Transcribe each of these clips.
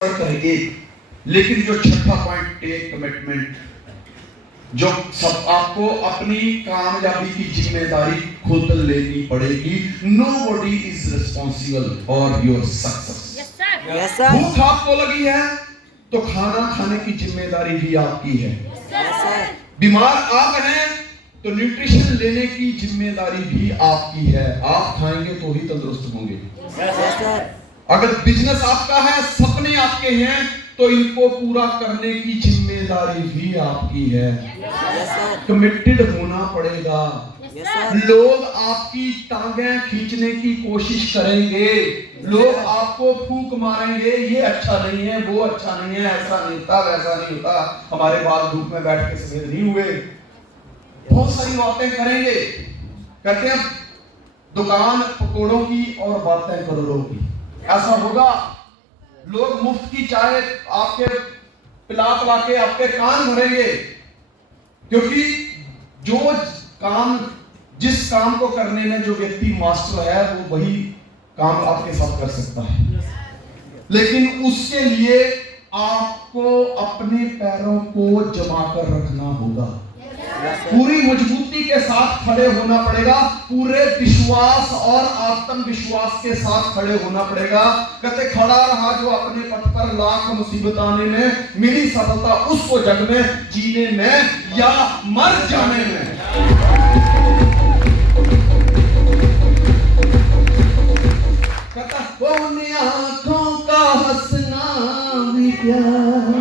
करेंगे। लेकिन जो छठा पॉइंट, टेक कमिटमेंट, जो सब आपको अपनी कामयाबी की जिम्मेदारी खुद लेनी पड़ेगी। Nobody is responsible for your success. भूख आपको लगी है तो खाना खाने की जिम्मेदारी भी आपकी है। बीमार आप हैं तो न्यूट्रिशन लेने की जिम्मेदारी भी आपकी है। आप खाएंगे तो ही तंदुरुस्त होंगे। अगर बिजनेस आपका है, सपने आपके हैं, तो इनको पूरा करने की जिम्मेदारी भी आपकी है। कमिटेड होना पड़ेगा। लोग आपकी टांगें खींचने की कोशिश करेंगे, लोग आपको फूंक मारेंगे, ये अच्छा नहीं है, वो अच्छा नहीं है, ऐसा नहीं होता, वैसा नहीं होता, हमारे बाल धूप में बैठ के सफेद नहीं हुए। बहुत सारी बातें करेंगे। कहते हैं दुकान पकोड़ों की और बातें करोड़ों की। ऐसा होगा, लोग मुफ्त की चाय आपके पिला पिला के आपके कान भरेंगे, क्योंकि जिस काम को करने में जो व्यक्ति मास्टर है वो वही काम आपके साथ कर सकता है। लेकिन उसके लिए आपको अपने पैरों को जमा कर रखना होगा, पूरी मजबूती के साथ खड़े होना पड़ेगा, पूरे विश्वास और आत्मविश्वास के साथ खड़े होना पड़ेगा। कहते खड़ा रहा जो अपने पथ पर, लाख मुसीबत आने में मिली सफलता उसको जग में जीने में या मर जाने में। कहता कौन आंखों का हंसना भी प्यार,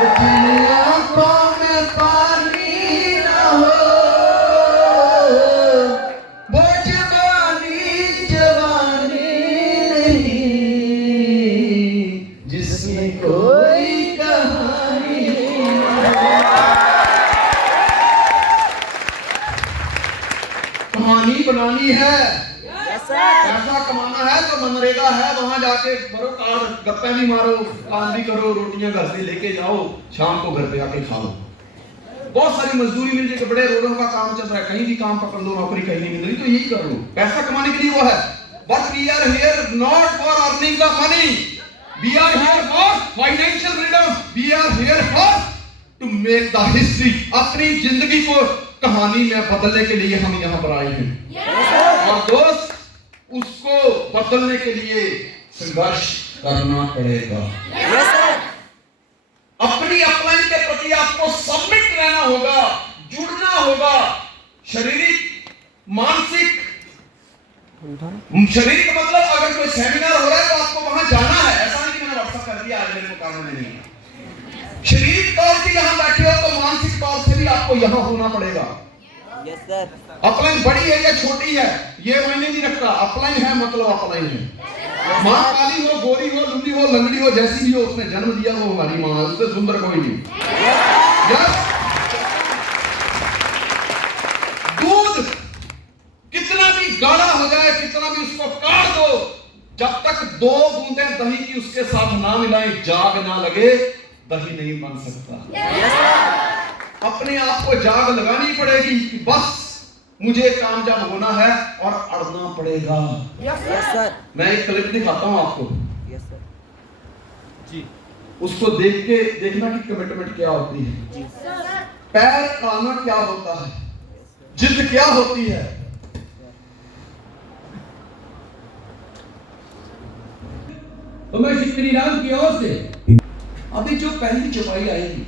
आंखों में पानी ना हो, वो जवानी नहीं जिसमें कोई कहानी कहानी बनानी है। पैसा कमाना है तो मनरेगा है, वहां जाके करो कार्ड, गप्पे भी मारो, काम भी करो, रोटियां घर से लेके जाओ, शाम को घर पे आके खा लो। बहुत सारी मजदूरी मिल जाएगी, बड़े रोडों का काम चल रहा है, कहीं भी काम पकड़ लो, नौकरी कहीं नहीं मिल रही, तो यही कर लो, पैसा कमाने के लिए वो है। But we are here not for earning the money, we are here for financial freedom, we are here for to make the history. अपनी जिंदगी को कहानी में बदलने के लिए हम यहाँ पर आए हैं। और दोस्त, उसको बदलने के लिए संघर्ष करना पड़ेगा। अपनी अपलाइन के प्रति आपको सबमिट रहना होगा, जुड़ना होगा, शारीरिक मानसिक। शारीरिक मतलब अगर कोई सेमिनार हो रहा है तो आपको वहां जाना है, ऐसा नहीं कि मैंने व्हाट्सएप कर दिया आज मेरे को काम में नहीं। शारीरिक तौर से यहां बैठे हो तो मानसिक तौर से भी आपको यहां होना पड़ेगा। अपलाइन बड़ी है या छोटी है ये मायने नहीं रखता, अपलाइन है मतलब अपलाइन है। मां काली हो, गोरी हो, लुंडी हो, लंगड़ी हो, जैसी भी हो, उसने जन्म दिया वो हमारी मां, उससे सुंदर कोई नहीं। दूध कितना भी गाढ़ा हो जाए, कितना भी उसको काट दो, जब तक 2 बूंदें दही की उसके साथ ना मिलाएं, जाग ना लगे, दही नहीं बन सकता। अपने आप को जाग लगानी पड़ेगी कि बस मुझे कामयाब होना है और अड़ना पड़ेगा। मैं एक क्लिप दिखाता हूं आपको, जी, उसको देख के देखना कि कमिटमेंट क्या होती है, पैर अड़ाना क्या होता है, जिद क्या होती है। तो मैं श्री राम की ओर से अभी जो पहली चौपाई आएगी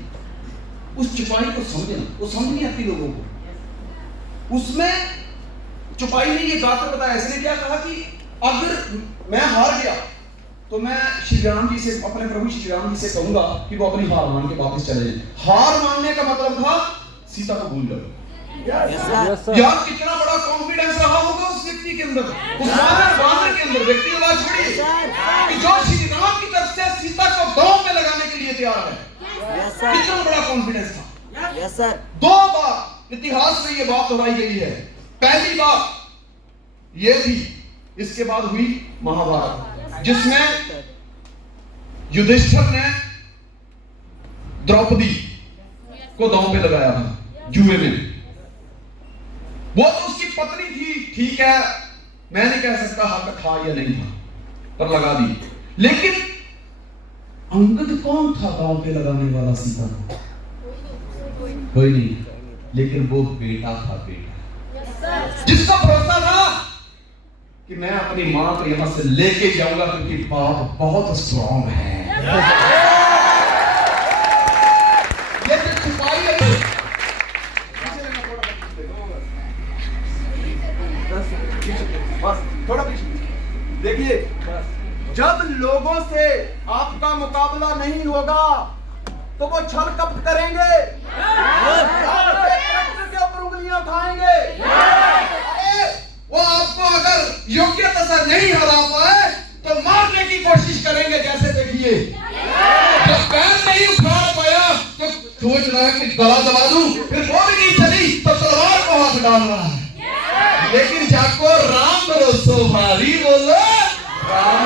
उस चौपाई को समझना, वो समझ नहीं आती लोगों को। उसमें चौपाई ने ये गाकर बताया, इसने क्या कहा कि अगर मैं हार गया तो मैं श्री राम जी से, अपने प्रभु श्री राम जी से कहूंगा कि वो अपनी हार मान के वापस चले जाएं। हार मानने का मतलब था सीता को भूल जाओ। यार कितना बड़ा कॉन्फिडेंस रहा होगा उस व्यक्ति के अंदर, उस वानर के अंदर। व्यक्ति आवाज छोड़िए कि जो श्री राम की तरफ से सीता को दांव पे लगाने के लिए तैयार है, कितना बड़ा कॉन्फिडेंस था। 2 बार इतिहास में ये बात दोहराई गई है। पहली बात ये थी, इसके बाद हुई महाभारत, जिसमें युधिष्ठिर ने द्रौपदी को दांव पे लगाया था जुए में। वो तो उसकी पत्नी थी, ठीक है, मैं नहीं कह सकता हक था या नहीं था, पर लगा दी। लेकिन अंगद कौन था दांव पे लगाने वाला सीता? कोई नहीं, लेकिन वो बेटा था, बेटा जिसका भरोसा था कि मैं अपनी मां को यहां से लेके जाऊंगा क्योंकि बाप बहुत स्ट्रांग है। ये जो छुपाई है, बस थोड़ा पीछे देखिए, जब लोगों से आपका मुकाबला नहीं होगा तो वो छल कपट करेंगे, के ऊपर उंगलियां उठाएंगे। वो आपको अगर योग्यता से नहीं हरा पाए तो मारने की कोशिश करेंगे। जैसे देखिए, जब पैर नहीं उखाड़ पाया तो सोच रहा है कि गला दबा दूं, फिर वो भी नहीं चली तो तलवार को हाथ डाल रहा है। लेकिन जाको राम भरोसो भारी, बोलो राम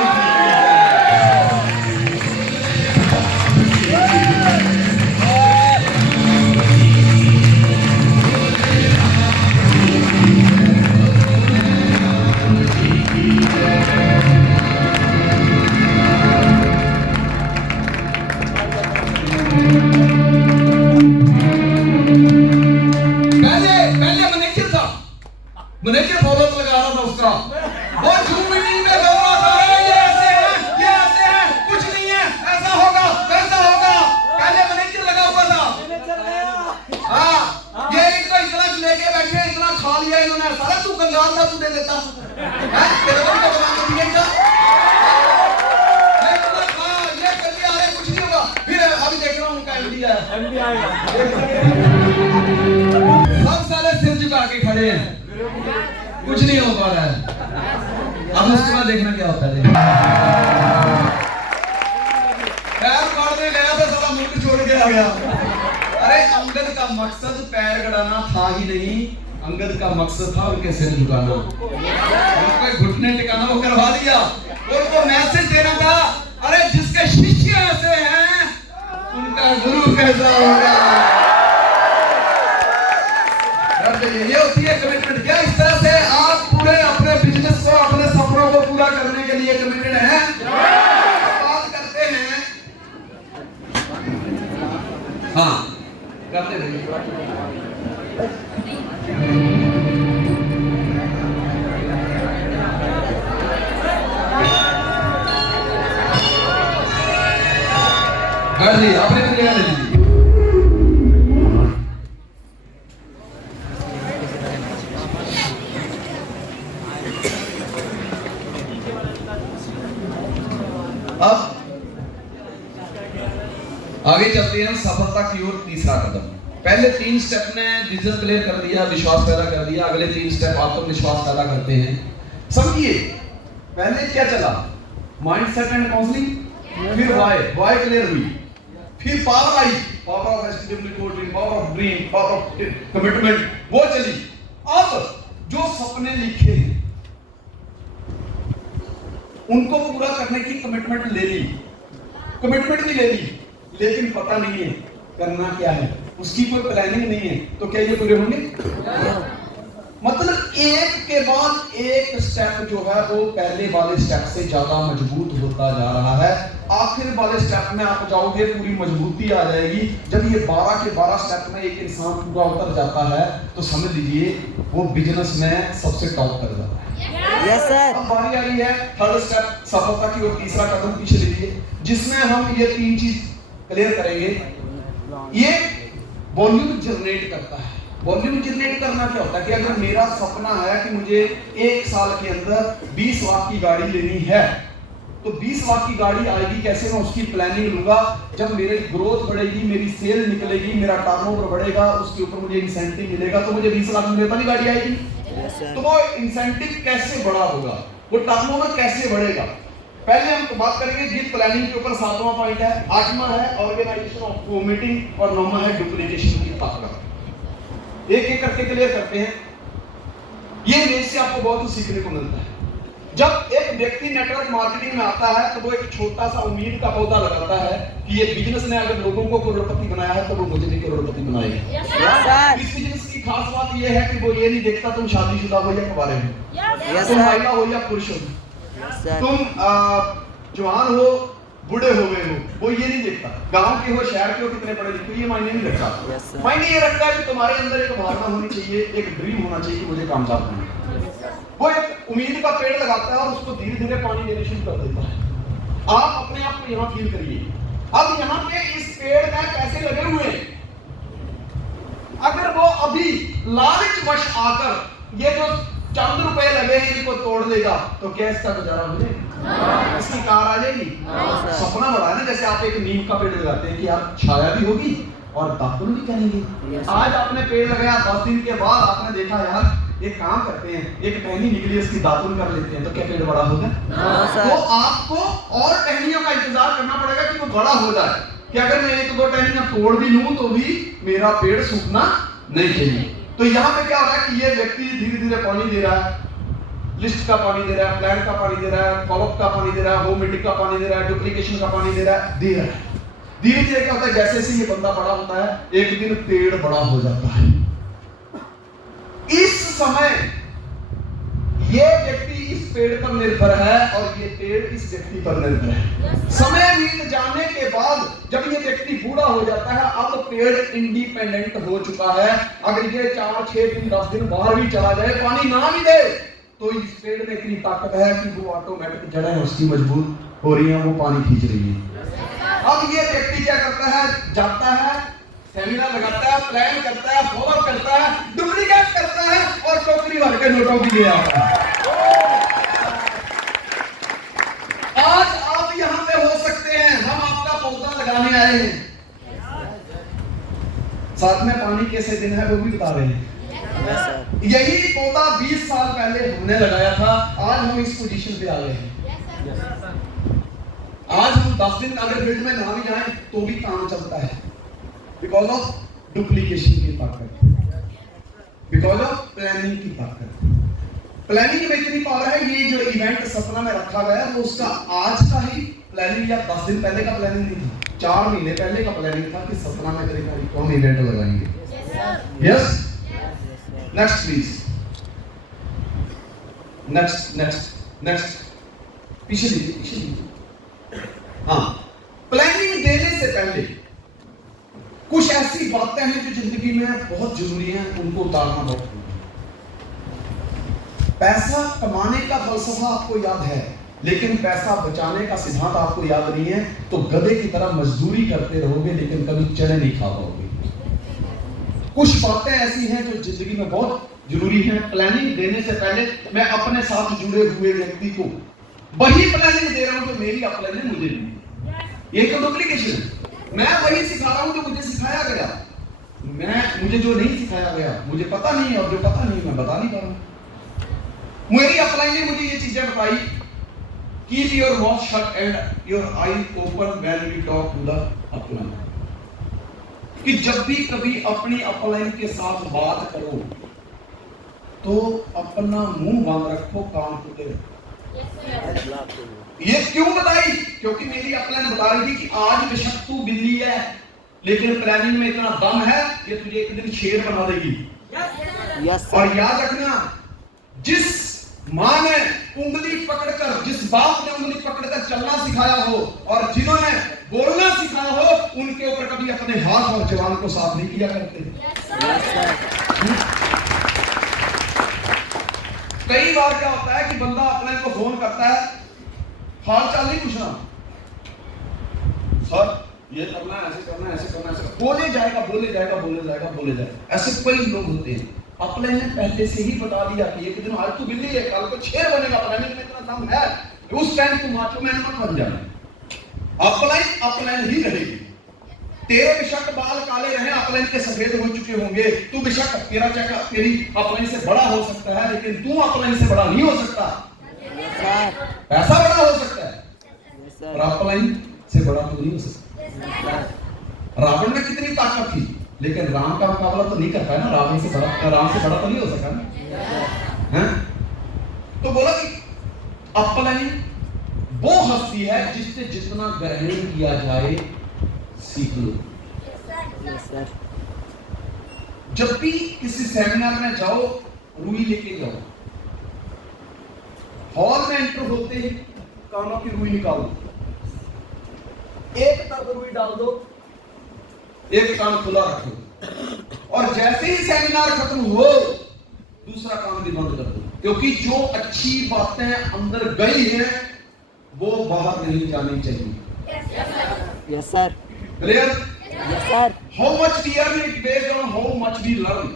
मैनेजर फॉलो लगा रहा था उसका, और जूम मीटिंग में बोल रहा था ये ऐसे है, कुछ नहीं है, ऐसा होगा वैसा होगा। पहले मैनेजर लगा हुआ था। हाँ, ये इनको इतना लेके बैठे, इतना खा लिया इन्होंने, सारा तू कंगाल था, तू दे देता है, तेरे को तो बना के दिया था, ये इतना खा, ये कर लिया, अरे कुछ नहीं होगा। फिर अभी देख रहा हूं उनका एमडी आएगा, सब साले सिर झुका के खड़े हैं, कुछ नहीं हो पा रहा है। अब उसके बाद देखना क्या होता है। पैर काटने गया था, साला मुंह छोड़ के आ गया। अरे अंगद का मकसद पैर गड़ाना था ही नहीं, अंगद का मकसद था उनके सिर झुकाना, उनके घुटने टिकाना, वो करवा दिया। उनको मैसेज देना था, अरे जिसके शिष्य ऐसे हैं उनका गुरु कैसा होगा। ये होती है कमिटमेंट। क्या इस तरह से आप पूरे अपने बिजनेस को, अपने सपनों को पूरा करने के लिए कमिटेड हैं? बात करते हैं, हाँ करते रहिए। कर ली आपने, ले लीजिए। अब आगे चलते हैं सफलता की ओर। तीसरा कदम, पहले 3 स्टेप ने विजन क्लियर कर दिया, विश्वास पैदा कर दिया, अगले 3 स्टेप आत्मविश्वास पैदा करते हैं। समझिए, पहले क्या चला, माइंडसेट एंड काउंसलिंग, फिर वाई क्लियर हुई, फिर power I, power of estimating, power of dream, power of commitment, वो चली। अब जो सपने लिखे हैं उनको पूरा करने की कमिटमेंट ले ली, कमिटमेंट भी ले ली, लेकिन पता नहीं है करना क्या है, उसकी कोई प्लानिंग नहीं है, तो क्या ये पूरे होंगे? मतलब एक के बाद एक स्टेप जो है वो पहले वाले स्टेप से ज्यादा मजबूत होता जा रहा है। आखिर वाले स्टेप में आप जाओगे, पूरी मजबूती आ जाएगी। जब ये 12 के 12 स्टेप में एक इंसान पूरा उतर जाता है तो समझ लीजिए वो बिजनेस में सबसे टॉप कर जाता है। Yes sir. अब बारी आ रही है थर्ड स्टेप, सफलता की ओर तीसरा कदम पीछे लीजिए, जिसमें हम ये 3 चीज क्लियर करेंगे। ये वॉल्यूम जनरेट करता है। वॉल्यूम जनरेट करना क्या होता है कि अगर मेरा सपना है कि मुझे 1 साल के अंदर 20 लाख की गाड़ी लेनी है, तो 20 लाख की गाड़ी आएगी कैसे, मैं उसकी प्लानिंग लूंगा। जब मेरी ग्रोथ बढ़ेगी, मेरी सेल निकलेगी, मेरा टर्नओवर बढ़ेगा, उसके ऊपर मुझे इंसेंटिव मिलेगा, तो मुझे 20 लाख में तभी गाड़ी आएगी। तो वो इंसेंटिव कैसे बड़ा होगा, वो टर्नओवर कैसे बढ़ेगा, पहले हम बात करेंगे। जीत प्लानिंग के ऊपर 7वां पॉइंट है। 8वां है ऑर्गेनाइजेशन ऑफ मीटिंग और 9वां है डुप्लीकेशन की ताकत। एक एक करके क्लियर करते हैं। ये इमेज से आपको बहुत कुछ सीखने को मिलता है। जब एक व्यक्ति नेटवर्क मार्केटिंग में आता है तो वो एक छोटा सा उम्मीद का पौधा लगाता है कि ये बिजनेस ने अगर लोगों को करोड़पति बनाया है तो वो मुझे भी करोड़पति बनाएगा। इस बिजनेस की खास बात ये है कि वो ये नहीं देखता तुम शादीशुदा हो या कुंवारे हो, तुम महिला हो या पुरुष हो, तुम जवान हो बूढ़े हो गए हो, वो ये नहीं देखता गांव के हो शहर के हो कितने पढ़े लिखे, ये मायने नहीं रखता। मायने ये रखता है कि तुम्हारे अंदर एक भावना होनी चाहिए, एक ड्रीम होना चाहिए कि मुझे कामयाब होना है। वो एक उम्मीद का पेड़ लगाता है और उसको धीरे धीरे पानी देने शुरू कर देता है। आप अपने आप को यहाँ फील करिए, अब यहाँ पे इस पेड़ में पैसे लगे हुए हैं, अगर वो अभी लालच वश आकर ये जो चंद रुपए लगे हैं इनको तोड़ देगा तो क्या इसका गुजारा हो जाएगा? इसकी कार आ जाएगी? सपना बड़ा है ना, जैसे आप एक नीम का पेड़ लगाते हैं कि यार छाया भी होगी और दातुन भी करेंगे। आज आपने पेड़ लगाया, 10 दिन के बाद आपने देखा यार एक काम करते हैं, एक टहनी निकली इसकी दातुन कर लेते हैं, तो क्या पेड़ बड़ा होगा? तो आपको और टहनियों का इंतजार करना पड़ेगा कि वो बड़ा हो जाए, कि अगर मैं 1-2 टहनियां तोड़ भी लूं तो भी मेरा पेड़ सूखना नहीं चाहिए। तो यहाँ पे क्या हो रहा है कि ये व्यक्ति धीरे धीरे पानी दे रहा है, लिस्ट का पानी दे रहा है, प्लान का पानी दे रहा है, फॉलोअप का पानी दे रहा है, होम मीटिंग का पानी दे रहा है, डुप्लीकेशन का पानी दे रहा है। धीरे धीरे क्या होता है, जैसे जैसे ये बंदा बड़ा होता है एक दिन पेड़ बड़ा हो जाता है। इस समय ये व्यक्ति इस पेड़ पर निर्भर है और ये पेड़ इस व्यक्ति पर निर्भर है। समय बीत जाने के बाद जब ये व्यक्ति बूढ़ा हो जाता है, अब पेड़ इंडिपेंडेंट हो चुका है। अगर ये 4-6 दिन 10 दिन बाहर भी चला जाए, पानी ना भी दे, तो इस पेड़ में इतनी ताकत है कि वो ऑटोमेटिक जड़ें उसकी मजबूत हो रही हैं, वो पानी खींच रही है। अब ये व्यक्ति क्या करता है, जाता है, सेमिनार लगाता है, प्लान करता है, फॉलो करता है, डुप्लीकेट करता है और टोकरी भर के नोटों की ले आता है। आज आप यहां पे हो सकते हैं, हम आपका पौधा लगाने आए हैं, साथ में पानी कैसे दिन है वो भी बता रहे हैं। यही पौधा 20 साल पहले हमने लगाया था, आज हम इस पोजीशन पे आ गए हैं। आज हम 10 दिन अगर फील्ड में ना भी जाएं तो भी काम चलता है, बिकॉज ऑफ डुप्लीकेशन की ताकत, बिकॉज ऑफ प्लानिंग की ताकत। प्लानिंग में इतनी पावर है, ये जो इवेंट सपना में रखा गया वो उसका आज का ही प्लानिंग या 10 दिन पहले का प्लानिंग नहीं था, 4 महीने पहले का प्लानिंग था कि सपना में करीब कौन इवेंट लगाएंगे। यस, नेक्स्ट प्लीज, नेक्स्ट पीछे लीजिए। हाँ, प्लानिंग देने से पहले कुछ ऐसी बातें हैं जो जिंदगी में बहुत जरूरी हैं, उनको उतारना बहुत जरूरी है। पैसा कमाने का फलसफा आपको याद है, लेकिन पैसा बचाने का सिद्धांत आपको याद नहीं है, तो गधे की तरह मजदूरी करते रहोगे लेकिन कभी चने नहीं खा पाओगे। कुछ बातें ऐसी हैं जो जिंदगी में बहुत जरूरी हैं। प्लानिंग देने से पहले मैं अपने साथ जुड़े हुए व्यक्ति को वही प्लानिंग दे रहा हूं जो मेरी प्लानिंग मुझे दी। ये तो डुप्लीकेशन है। मैं वही सिखा रहा हूं जो मुझे सिखाया गया, मुझे जो नहीं सिखाया गया मुझे पता नहीं है, और जो पता नहीं मैं बता नहीं पा रहा। मेरी अपलाइन ने मुझे ये चीजें बताई, keep your mouth shut and your eye open when we talk to the upline, कि जब भी कभी अपनी अपलाइन के साथ बात करो तो अपना मुंह बंद रखो, काम को दे। ये क्यों बताई? क्योंकि मेरी अपलाइन बता रही थी कि आज बेशक तू बिल्ली है लेकिन प्लानिंग में इतना दम है ये तुझे एक दिन शेर बना देगी। और याद रखना, जिस मां ने उंगली पकड़कर, जिस बाप ने उंगली पकड़कर चलना सिखाया हो और जिन्होंने बोलना सिखाया हो, उनके ऊपर कभी अपने हाथ और जवान को साफ नहीं किया करते। कई बार क्या होता है कि बंदा अपने को फोन करता है, हाल चाल नहीं पूछना, सर ये करना है, ऐसे करना है, ऐसे करना है, बोले जाएगा। ऐसे कई लोग होते हैं। अपने ने पहले से ही बता दिया कि एक दिन आज तू बिल्ली है, कल को शेर बनेगा, प्लानिंग में इतना दम है, उस टाइम तू माचो मैन मत बन जाना। अपलाइन ही रहेगी। तेरे बेशक बाल काले रहे, अपलाइन के सफेद हो चुके होंगे, तू बेशक तेरा चेहरा तेरी अपलाइन से बड़ा हो सकता है, लेकिन तू अपलाइन से बड़ा नहीं हो सकता। पैसा बड़ा हो सकता है और अपलाइन से बड़ा तो नहीं हो सकता। रावण में कितनी ताकत थी, लेकिन राम का मुकाबला तो नहीं कर पाया ना, राम से बड़ा तो नहीं हो सका ना। तो बोला कि अपलाइन वो हस्ती है जिससे जितना ग्रहण किया जाए सीख लो। जब भी किसी सेमिनार में जाओ, रुई लेके जाओ, हॉल में एंटर होते ही कानों की रुई निकालो, एक तरफ रुई डाल दो, एक कान खुला रखो, और जैसे ही सेमिनार खत्म हो दूसरा कान भी बंद कर दो, क्योंकि जो अच्छी बातें अंदर गई हैं वो बाहर नहीं जानी चाहिए। Yes sir. Clear? Yes sir. How much we earn it based on how much we learn.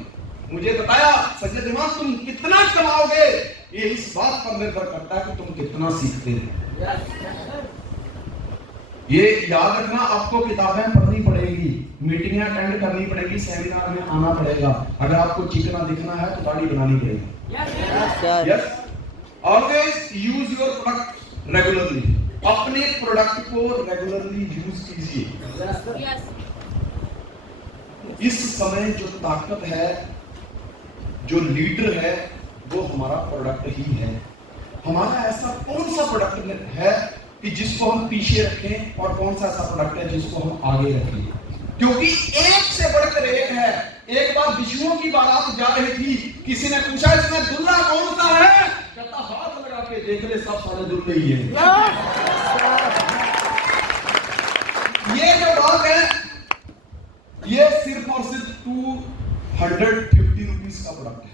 मुझे बताया सज्जद इमाम तुम कितना कमाओगे ये इस बात पर निर्भर करता है कि तुम कितना सीखते हो। ये याद रखना, आपको किताबें पढ़नी पड़ेगी, मीटिंगें अटेंड करनी पड़ेगी, सेमिनार में आना पड़ेगा। अगर आपको चिकना दिखना है तो दाढ़ी बनानी पड़ेगी। Yes, always use your product regularly. अपने प्रोडक्ट को रेगुलरली यूज कीजिए। इस समय जो ताकत है, जो लीडर है, वो हमारा प्रोडक्ट ही है। हमारा ऐसा कौन सा प्रोडक्ट है कि जिसको हम पीछे रखें, और कौन सा ऐसा प्रोडक्ट है जिसको हम आगे रखें, क्योंकि एक से बढ़कर एक है। एक बार विषुओं की बारात जा रही थी, किसी ने पूछा इसमें दूल्हा कौन सा है, कहता हाथ लगा के देख ले सब सारे दूल्हे ही हैं। ये जो बात है ये सिर्फ और सिर्फ 250 रुपीज का प्रोडक्ट है।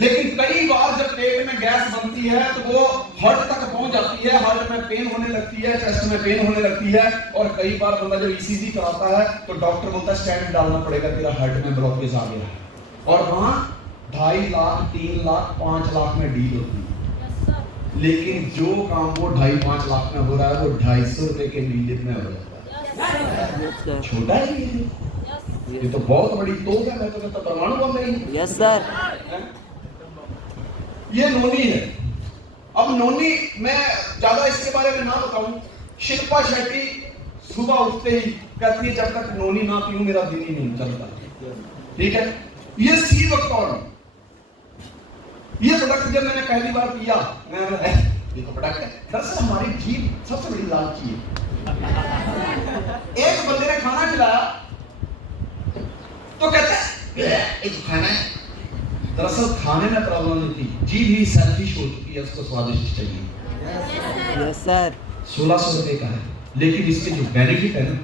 लेकिन कई बार जब पेट में गैस बनती है तो वो हार्ट तक पहुंच जाती है, हार्ट में पेन होने लगती है, चेस्ट में पेन होने लगती है, और कई बार बंदा जब ईसीजी कराता है तो डॉक्टर बोलता है स्टेंट डालना पड़ेगा, तेरा हार्ट में ब्लॉकेज आ गया है, और वहां 2.5 लाख 3 लाख 5 लाख में डील होती है। लेकिन जो काम वो 2.5-5 लाख में हो रहा है वो 250 रुपए के नीले में हो जाता है। छोटा ही है ये तो बहुत बड़ी तोप है। मैं तो कहता परमाणु बम नहीं। Yes sir. ये नोनी है। अब नोनी मैं ज्यादा इसके बारे में ना बताऊं, शिल्पा शेट्टी सुबह उठते ही कहती है जब तक नोनी ना पीऊं मेरा दिन ही नहीं चलता। ठीक है, ये सी वक्तौन, ये प्रोडक्ट जब मैंने पहली बार पिया, मैं ये तो प्रोडक्ट है। दरअसल हमारी जीभ सबसे बड़ी लालची है। एक बंदे ने खाना खिलाया तो कहते हैं एक खाना है। दरअसल खाने में प्रॉब्लम नहीं थी, जीभ ही सेल्फिश हो चुकी है, उसको स्वादिष्ट चाहिए। Yes sir. 1600 रुपए का है, लेकिन इसके जो बेनिफिट है ना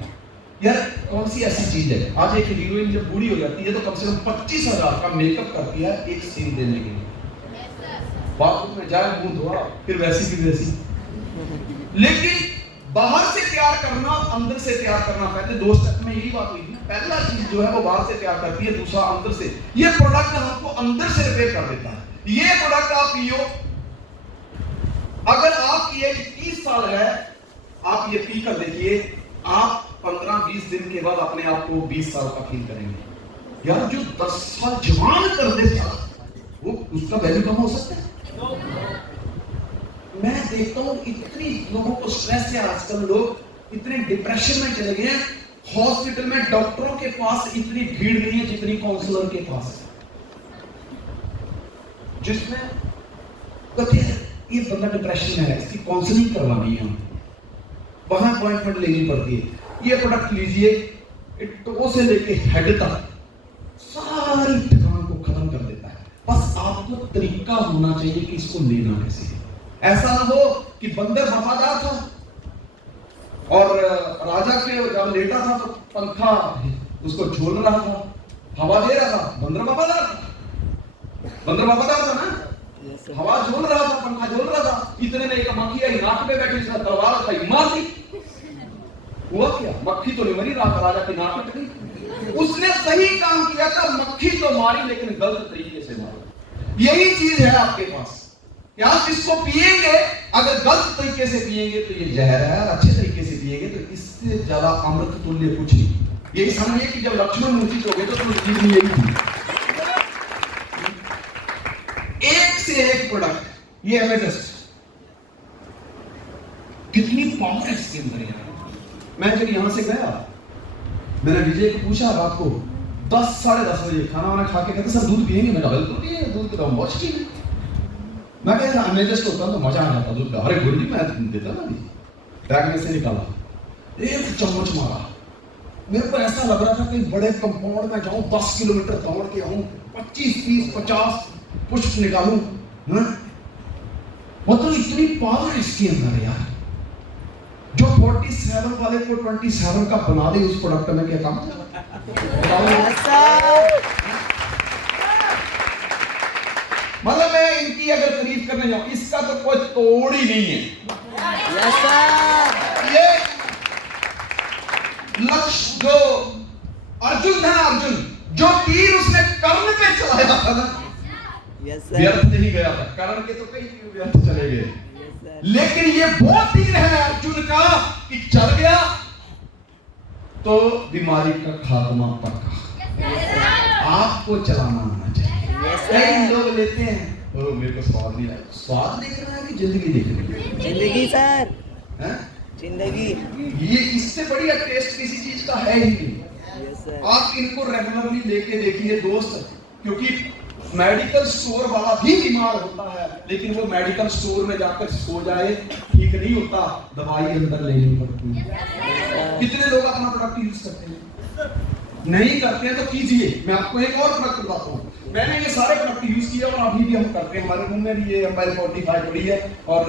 यार, कौन सी ऐसी चीज है, आज एक हीरोइन जब बूढ़ी हो जाती है तो कम से कम 25,000 का मेकअप करती है एक सीन देने के लिए। बाथरूम में जाए मुंह धोआ फिर वैसी की वैसी। लेकिन बाहर से तैयार करना, अंदर से तैयार करना, पहले 2 स्टेप में यही बात हुई थी। पहला चीज जो है वो बाहर से तैयार करती है, दूसरा अंदर से। ये प्रोडक्ट हमको अंदर से रिपेयर कर देता है। ये प्रोडक्ट आप पियो, अगर आपकी एज 30 साल है, आप ये पी कर देखिए, आप 15-20 दिन के बाद अपने आप को 20 साल का फील करेंगे। यार जो 10 साल जवान कर देता वो उसका वैल्यू कम हो सकता है। मैं देखता हूं इतनी लोगों को स्ट्रेस है, आजकल लोग इतने डिप्रेशन में चले गए हैं। हॉस्पिटल में डॉक्टरों के पास इतनी भीड़ नहीं है जितनी काउंसलर के पास है, जिसमें कहते हैं ये बंदा डिप्रेशन में है, इसकी काउंसलिंग करवानी है, वहां अपॉइंटमेंट लेनी पड़ती है। ये प्रोडक्ट लीजिए, टो से लेके हेड तक सारी थकान को खत्म कर देता है। बस आपको तरीका होना चाहिए कि इसको लेना कैसे। ऐसा ना हो कि बंदर वफादार था और राजा के जब लेटा था तो पंखा उसको झोल रहा था, हवा दे रहा था, बंदर वफादार था, बंदर वफादार था ना, हवा झोल रहा था, पंखा झोल रहा था। इतने में एक मक्खी आई, नाक पे बैठी, उसने तलवार उठाई, मार दी। हुआ क्या, मक्खी तो नहीं मरी, राजा की नाक कट गई। उसने सही काम किया था, मक्खी तो मारी लेकिन गलत तरीके से मारी। यही चीज है आपके पास कि आप इसको पिएंगे, अगर गलत तरीके से पिएंगे तो ये जहर है, और अच्छे तरीके से पिएंगे तो इससे ज्यादा अमृत तुल्य कुछ नहीं। ये समझिए कि जब लक्ष्मण मूर्छित हो गए तो चीज भी यही थी। एक से एक प्रोडक्ट, ये एवेरेस्ट कितनी पावर है इसके अंदर यार। मैं जब यहां से गया, मैंने विजय को पूछा रात को 10-10:30 बजे खाना वाना खा के, कहते सर दूध पिएंगे? मैं कहा बिल्कुल पिएंगे, दूध के तो हम बहुत शौकीन हैं। मैं कह रहा एडजस्ट होता तो मजा आ जाता दूध का। अरे गुरु जी मैं देता ना, बैग में से निकाला, एक चम्मच मारा, मेरे को ऐसा लग रहा था कि बड़े कंपाउंड में जाऊं, 10 किलोमीटर दौड़ के आऊं, 25-30-50 पुष्प निकालूं, मतलब इतनी पावर इसके अंदर यार। जो 47 वाले को 27 का बना दे उस प्रोडक्ट में क्या काम? मतलब मैं इनकी अगर तारीफ करने जाऊं, इसका तो कोई तोड़ ही नहीं है। ये लक्ष्य जो अर्जुन था ना, अर्जुन जो तीर उसने कर्ण पे चलाया था ना, व्यर्थ नहीं गया था। कर्ण के तो कई तीर व्यर्थ चले गए, लेकिन ये वो तीर है अर्जुन का कि चल गया तो बीमारी का खात्मा पक्का। आपको चलाना आना चाहिए। कई लोग लेते हैं और मेरे को स्वाद नहीं लगा। स्वाद देखना है कि जिंदगी देखनी है? जिंदगी सर, हैं? जिंदगी। ये इससे बढ़िया टेस्ट किसी चीज का है ही नहीं। आप इनको रेगुलरली लेके देखिए दोस्त, क्योंकि मेडिकल स्टोर वाला भी बीमार होता है, लेकिन वो मेडिकल स्टोर में जाकर सो जाए ठीक नहीं होता, दवाई अंदर लेनी पड़ती है। कितने लोग अपना प्रोडक्ट यूज करते हैं? नहीं करते हैं तो कीजिए। मैं आपको एक और प्रोडक्ट बताता हूँ। मैंने ये सारे प्रोडक्ट यूज किए और अभी भी हम करते हैं। हमारे रूम में भी ये हमारे 45 पड़ी है और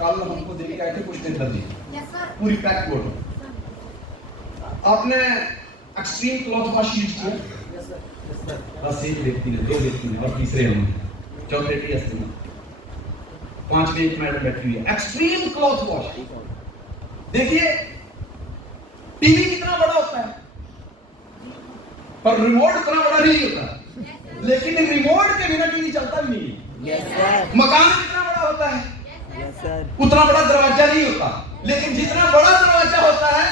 कल हमको देख के आए थे कुछ दिन पहले, पूरी पैक बोतल। आपने एक्सट्रीम क्लॉथ वॉश यूज किया? बस एक व्यक्ति ने, दो व्यक्ति ने और तीसरे हम, चौथे भी इस्तेमाल, 5 मिनट बैटरी है। Extreme cloth wash. देखिए टीवी कितना बड़ा होता है पर रिमोट उतना बड़ा नहीं होता, लेकिन रिमोट के बिना टीवी चलता भी नहीं है। मकान कितना बड़ा होता है उतना बड़ा दरवाजा नहीं होता, लेकिन जितना बड़ा दरवाजा होता है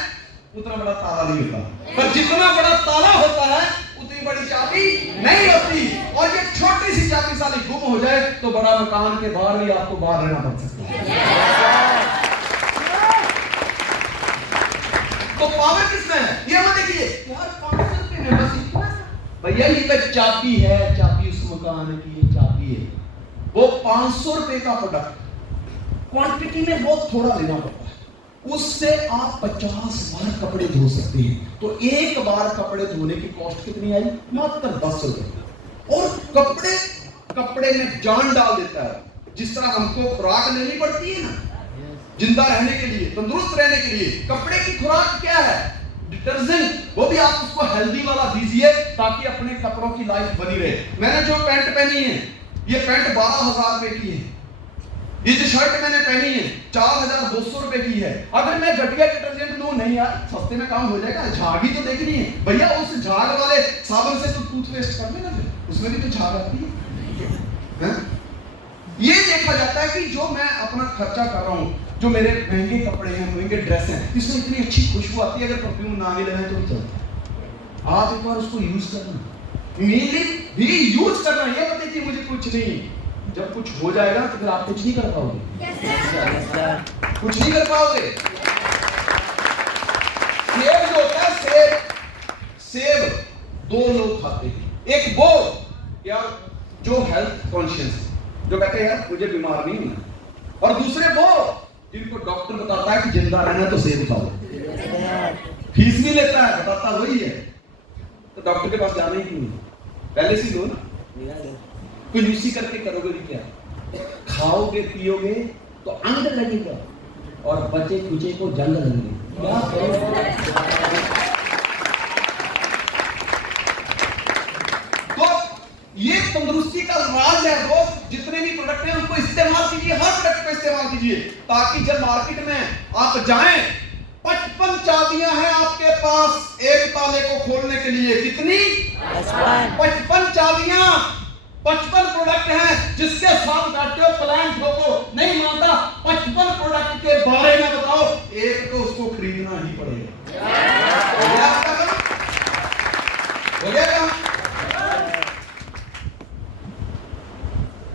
उतना बड़ा ताला नहीं होता, पर जितना बड़ा ताला होता है उतनी बड़ी चाबी नहीं होती। और ये छोटी सी चाबी साली गुम हो जाए तो बड़ा मकान के बाहर भी आपको बाहर रहना पड़ सकता है। तो पावर किसमें है? ये मत देखिए यार 500 रुपए में बस इतना भैया, ये तो चाबी है, चाबी उस मकान की चाबी है। वो 500 रुपए का प्रोडक्ट क्वांटिटी में बहुत थोड़ा लेना पड़ता है, उससे आप 50 बार कपड़े धो सकते हैं। तो एक बार कपड़े धोने की कॉस्ट कितनी आई? मात्र 10 रुपए। और कपड़े में जान डाल देता है। जिस तरह हमको खुराक लेनी पड़ती है ना जिंदा रहने के लिए, तंदुरुस्त रहने के लिए, कपड़े की खुराक क्या है? डिटर्जेंट। वो भी आप उसको हेल्दी वाला दीजिए ताकि अपने कपड़ों की लाइफ बनी रहे। मैंने जो पैंट पहनी है, ये पैंट 12,000 रुपए की है। ये जो शर्ट मैंने पहनी है 4,200 रुपए की है। अगर मैं घटिया डिटर्जेंट लूं, नहीं यार सस्ते में काम हो जाएगा, झाग ही तो देखनी है भैया। उस झाग वाले साबुन से तो टूथपेस्ट कर लेना, फिर उसमें भी तो झाग आती है। ये देखा जाता है कि जो मैं अपना खर्चा कर रहा हूं, जो मेरे महंगे कपड़े हैं, महंगे ड्रेस हैं, इसमें इतनी अच्छी खुशबू आती है, अगर परफ्यूम ना भी लगाए तो भी चलता। आप एक बार उसको यूज करना, मेनली भी यूज करना। ये मत देखिए मुझे कुछ नहीं, जब कुछ हो जाएगा तो फिर आप कुछ नहीं कर पाओगे। कुछ नहीं कर पाओगे। सेब जो होता है, सेब 2 लोग खाते हैं। एक वो यार जो हेल्थ कॉन्शियस, जो कहते हैं यार मुझे बीमार नहीं होना, और दूसरे वो जिनको डॉक्टर बताता है कि जिंदा रहना तो सेब खाओ। फीस भी लेता है, बताता वही है, तो डॉक्टर के पास जाना ही क्यों? पहले से लो ना, कंजूसी करके करोगे क्या? खाओगे पियोगे तो अंग लगेगा और बचे कुचे को जंग लगेगी। क्या तो ये तंदुरुस्ती का राज है दोस्त। जितने भी प्रोडक्ट हैं उनको इस्तेमाल कीजिए, हर प्रोडक्ट को इस्तेमाल कीजिए, ताकि जब मार्केट में आप जाएं 55 चाबियां हैं आपके पास एक ताले को खोलने के लिए। कितनी? 55 चाबियां, 55 प्रोडक्ट हैं जिसके साथ बैठे हो, प्लान ठोको, नहीं मानता 55 प्रोडक्ट के बारे में बताओ, एक तो उसको खरीदना ही पड़ेगा। हो गया काम?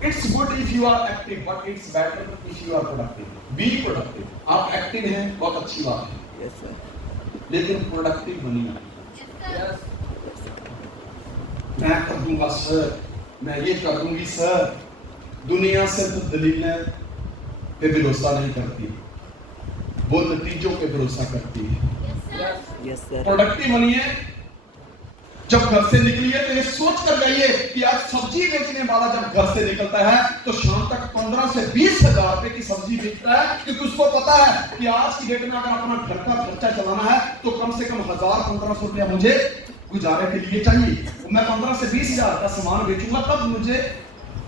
It's good if you are active, but it's better if you are productive. Be productive. आप एक्टिव हैं, बहुत अच्छी बात है। Yes sir. लेकिन प्रोडक्टिव बनिए। Yes. मैं कर दूंगा सर, मैं ये कर दूंगी सर। दुनिया सिर्फ दलीलें पे भरोसा नहीं करती, वो नतीजों पे भरोसा करती है। Yes sir. प्रोडक्टिव बनिए। जब घर से निकलिए तो ये सोच कर जाइए कि आज सब्जी बेचने वाला जब घर से निकलता है तो शाम तक 15 से 20 हजार रुपए की सब्जी बेचता है, क्योंकि उसको पता है कि आज की डेट में अगर अपना घर का खर्चा चलाना है तो कम से कम 1000-1500 रुपया मुझे गुजारे के लिए चाहिए। मैं 15 से 20 हजार का सामान बेचूंगा तब मुझे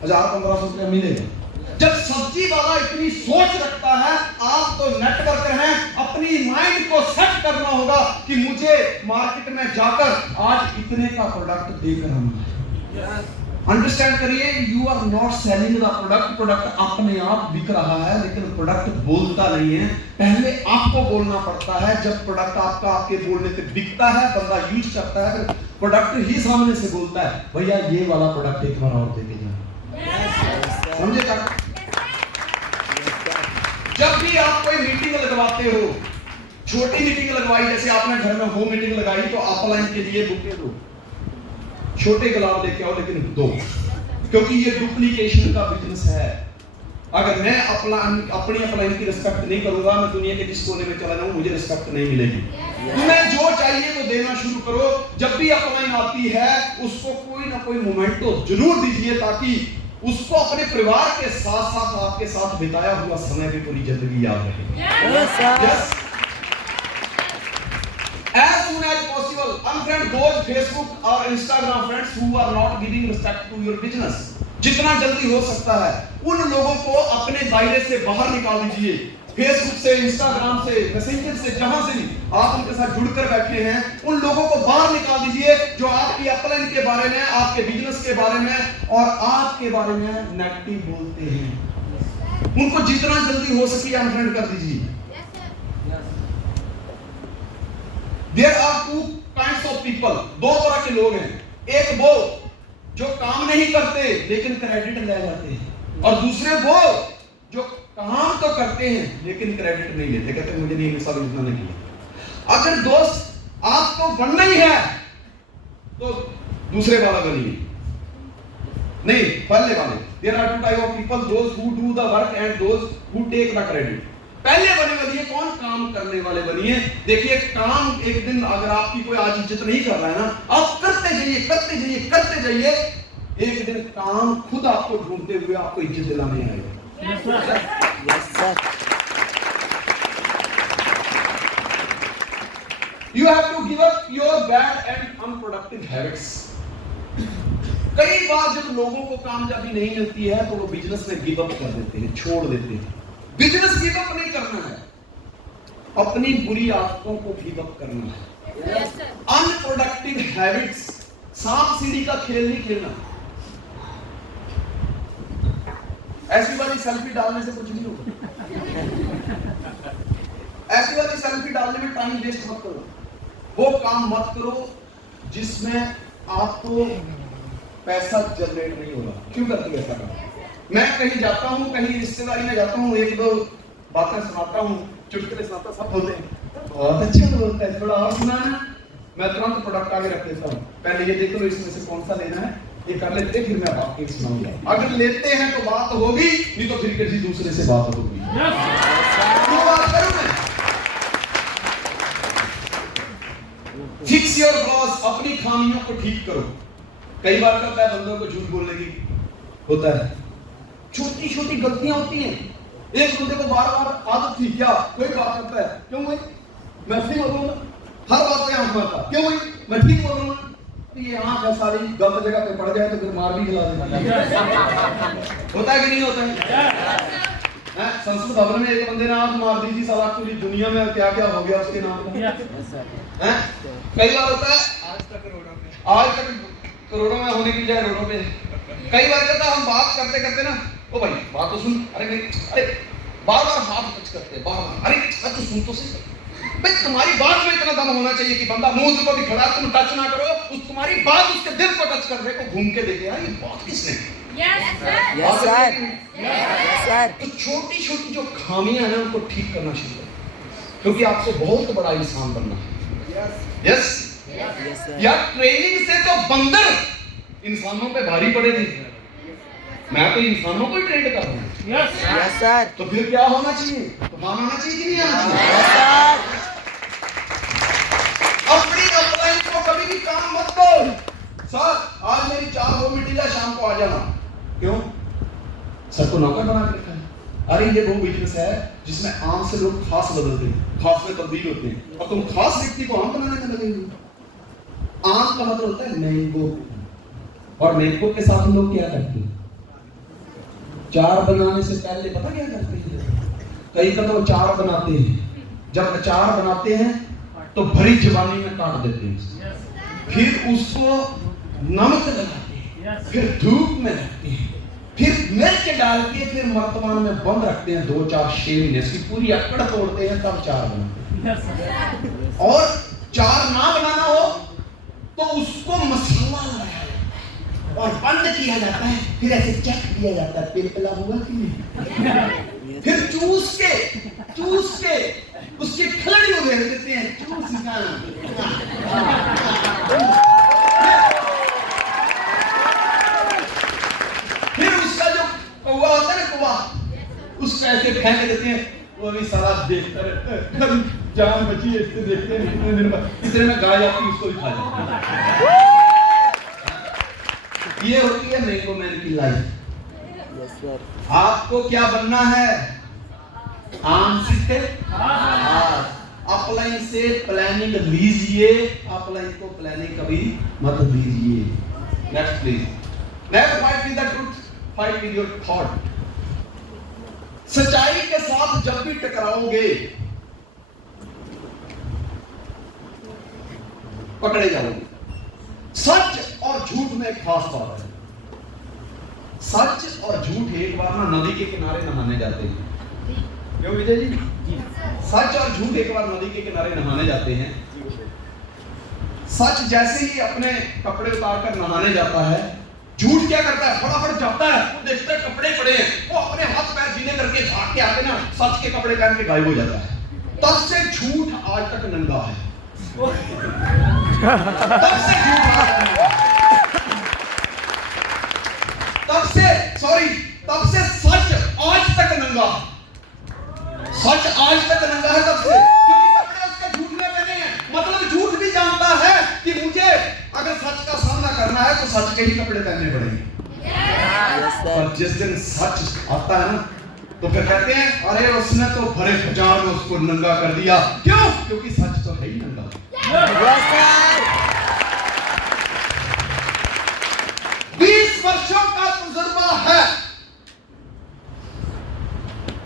1000-1500 रुपया मिलेगा। जब सब्जी वाला इतनी सोच रखता है, आप तो नेटवर्कर हैं, अपनी माइंड को सेट करना होगा कि मुझे मार्केट में जाकर आज इतने का प्रोडक्ट देकर आना। अंडरस्टैंड करिए, you are not selling the product, product अपने आप बिक रहा है लेकिन प्रोडक्ट बोलता नहीं है। पहले आपको बोलना पड़ता है। जब प्रोडक्ट आपका आपके बोलने पे बिकता है, बंदा यूज करता है, तो प्रोडक्ट ही सामने से बोलता है भैया ये वाला प्रोडक्ट एक बार और देके जाओ। समझे? जब भी आप कोई मीटिंग लगवाते हो, छोटी मीटिंग लगवाई, जैसे आपने घर में होम मीटिंग लगाई तो अपलाइन के लिए बुके दो, छोटे गुलाब लेके आओ लेकिन दो, क्योंकि ये डुप्लीकेशन का बिजनेस है। अगर मैं अपनी अपलाइन की रिस्पेक्ट नहीं करूंगा, मैं दुनिया के जिस कोने में चला जाऊं मुझे रिस्पेक्ट नहीं मिलेगी। तुम्हें जो चाहिए वो देना शुरू करो। जब भी अपलाइन आती है उसको कोई ना कोई मोमेंट तो जरूर दीजिए ताकि उसको अपने परिवार के साथ साथ आपके साथ बिताया हुआ समय भी पूरी जिंदगी याद रहे। Yes. As soon as possible, unfriend those Facebook or Instagram friends who are not giving respect to your business. जितना जल्दी हो सकता है उन लोगों को अपने दायरे से बाहर निकाल दीजिए। फेसबुक से, इंस्टाग्राम से, मैसेंजर से, जहां से भी आप उनके साथ जुड़कर बैठे हैं, उन लोगों को बाहर निकाल दीजिए जो आपकी अपलाइन के बारे में, आपके बिजनेस के बारे में और आपके बारे में नेगेटिव बोलते हैं। उनको जितना जल्दी हो सके अनफ्रेंड कर दीजिए। There are two kinds of people, दो तरह के लोग हैं। एक वो जो काम नहीं करते लेकिन क्रेडिट ले जाते हैं, और दूसरे वो जो काम तो करते हैं लेकिन क्रेडिट नहीं लेते, कहते मुझे नहीं सब इतना नहीं किया। अगर दोस्त आपको बनना ही है तो दूसरे वाला बनिए, नहीं पहले वाले। There are two type of people, those who do the work and those who take the credit। पहले बने बनिए, कौन काम करने वाले बनिए। देखिए काम एक दिन अगर आपकी कोई आज इज्जत नहीं कर रहा है ना, आप करते जाइए करते जाइए करते जाइए, एक दिन काम खुद आपको ढूंढते हुए आपको इज्जत दिलाने आएगा। Yes, sir. You have to give up your bad and unproductive habits। कई बार जब लोगों को कामयाबी नहीं मिलती है तो वो बिजनेस में गिव अप कर देते हैं, छोड़ देते हैं। बिजनेस गिव अप नहीं करना है, अपनी बुरी आदतों को गिव अप करना है। अनप्रोडक्टिव हैबिट्स, सांप सीढ़ी का खेल नहीं खेलना। ऐसी वाली सेल्फी डालने से कुछ नहीं होगा। ऐसी वाली सेल्फी डालने में टाइम वेस्ट मत करो, वो काम मत करो जिसमें आपको पैसा जनरेट नहीं होगा। क्यों करती है ऐसा काम? मैं कहीं जाता हूँ, कहीं रिश्तेदारी में जाता हूँ, एक दो बातें सुनाता हूँ, चुटकुले सुनाता, सब बोलते हैं बहुत अच्छे बोलता है, थोड़ा और सुनाना। मैं तुरंत प्रोडक्ट आगे रख देता हूँ, पहले ये देख लो इसमें से कौन सा लेना है, ये कर लेते फिर मैं आपको सुनाऊंगा। अगर लेते हैं तो बात होगी, नहीं तो फिर किसी दूसरे से बात होगी। क्यों बात करूं मैं? फिक्स योर फ्लॉज, अपनी खामियों को ठीक करो। कई बार करता है बंदों को झूठ बोलने की होता है, छोटी छोटी गलतियां होती हैं। एक बंदे को बार बार आदत थी क्या, कोई बात करता है क्यों भाई मैं ठीक बोलूंगा, हर बात पे आंख मारता, क्यों भाई मैं ठीक बोलूंगा, ये आंख है सारी गलत जगह पे पड़ जाए तो फिर मार भी खिला देता होता है कि नहीं होता है? संसद भवन में एक बंदे ने आंख मार दी थी, साला पूरी दुनिया में क्या क्या हो गया उसके नाम पे। कई बार होता है, आज तक करोड़ों में होने की बजाय रोडों पे। कई बार कहता हम बात करते करते ना, ओ भाई बात तो सुन, अरे नहीं, अरे बार बार हाथ टच करते, बार बार अरे तो सुन तो सही भाई, तुम्हारी बात में इतना दम होना चाहिए कि बंदा मुंह को भी खड़ा, तुम टच ना करो, उस तुम्हारी बात उसके दिल को टच कर दे, को घूम के देखे यार ये बात किसने। Yes, sir. Yes, sir. तो छोटी छोटी जो खामियां हैं उनको ठीक करना शुरू करो, क्योंकि आपको बहुत बड़ा इंसान बनना है। यस यार, ट्रेनिंग से तो बंदर इंसानों पे भारी पड़े थे, मैं तो इंसानों को ही ट्रेन कर रहा हूँ। Yes, sir. तो फिर क्या होना चाहिए, तूफान होना चाहिए कि नहीं आना चाहिए? Yes, sir. अपनी अपलाइन को कभी भी काम मत दो। जा, शाम को आ जाना। क्यों? सबको नौकर बना के रखा है। अरे ये वो बिजनेस है जिसमें आम से लोग खास बदलते हैं, खास में तब्दील होते हैं, और तुम खास व्यक्ति को आम बनाने में लगे हुए। आम का मतलब होता है मैंगो, और मैंगो के साथ लोग क्या करते हैं? चार बनाने से पहले पता क्या करते हैं? कई का तो अचार बनाते हैं। जब अचार बनाते हैं तो भरी जवानी में काट देते हैं, फिर उसको नमक लगाते हैं, फिर धूप में रखते हैं, फिर मिर्च डाल के फिर मर्तबान में बंद रखते हैं 2-4-6 महीने, इसकी पूरी अकड़ तोड़ते हैं, तब चार बनाते हैं। और चार ना बनाना हो तो उसको मसाला लगाया जाता है और बंद किया जाता है, फिर ऐसे चेक किया जाता है पिलपिला हुआ कि नहीं, फिर चूस के उसकी खलड़ी उधेड़ देते हैं, चूस का। फिर उसका जो कौवा होता है ना, कौवा, उसका ऐसे फेंक देते हैं, वो भी साला देखता रहता है, जान बची है इससे, देखते हैं कितने दिन बाद, इतने में गाय आती है, उसको भी खा जाती है। ये होती है मैंगो मैन की लाइफ। Yes sir. आपको क्या बनना है? आम सीखते? अपलाइन से प्लानिंग लीजिए, अपलाइन को प्लानिंग कभी मत दीजिए। Next please. Never fight with the truth, fight with your thought. सच्चाई के साथ जब भी टकराओगे पकड़े जाओगे। सच और झूठ में एक खास बात है। सच और झूठ एक बार ना नदी के किनारे नहाने जाते हैं। क्यों विजय जी? सच और झूठ एक बार नदी के किनारे नहाने जाते हैं। सच जैसे ही अपने कपड़े उतार कर नहाने जाता है, झूठ क्या करता है? फटाफट जाता है, वो देखता है कपड़े पड़े हैं, वो अपने हाथ पैर सीने करके भाग के आके ना सच के कपड़े पहन के गायब हो जाता है। तब से झूठ आज तक नंगा है। तब से झूठ तब से सच आज तक नंगा। सच आज तक नंगा है तब से, क्योंकि कपड़े उसके झूठ में पहने हैं। मतलब झूठ भी जानता है कि मुझे अगर सच का सामना करना है तो सच के ही कपड़े पहनने पड़ेंगे। और जिस दिन सच आता है ना तो फिर कहते हैं अरे उसने तो भरे बाजार में उसको नंगा कर दिया। क्यों? क्योंकि सच तो है ही नंगा। Yes sir. 20 वर्षों का तजुर्बा है।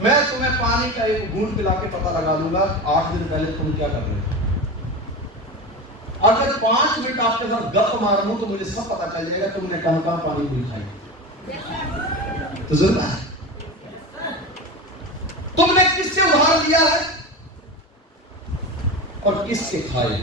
मैं तुम्हें पानी का एक घूंट पिला के पता लगा दूंगा 8 दिन पहले तुम क्या कर रहे थे। अगर 5 मिनट आपके साथ गप मार लूं तो मुझे सब पता चल जाएगा तुमने कहां कहां पानी पी खाई। तजुर्बा है। तुमने किससे उधार लिया है और किसके खाए।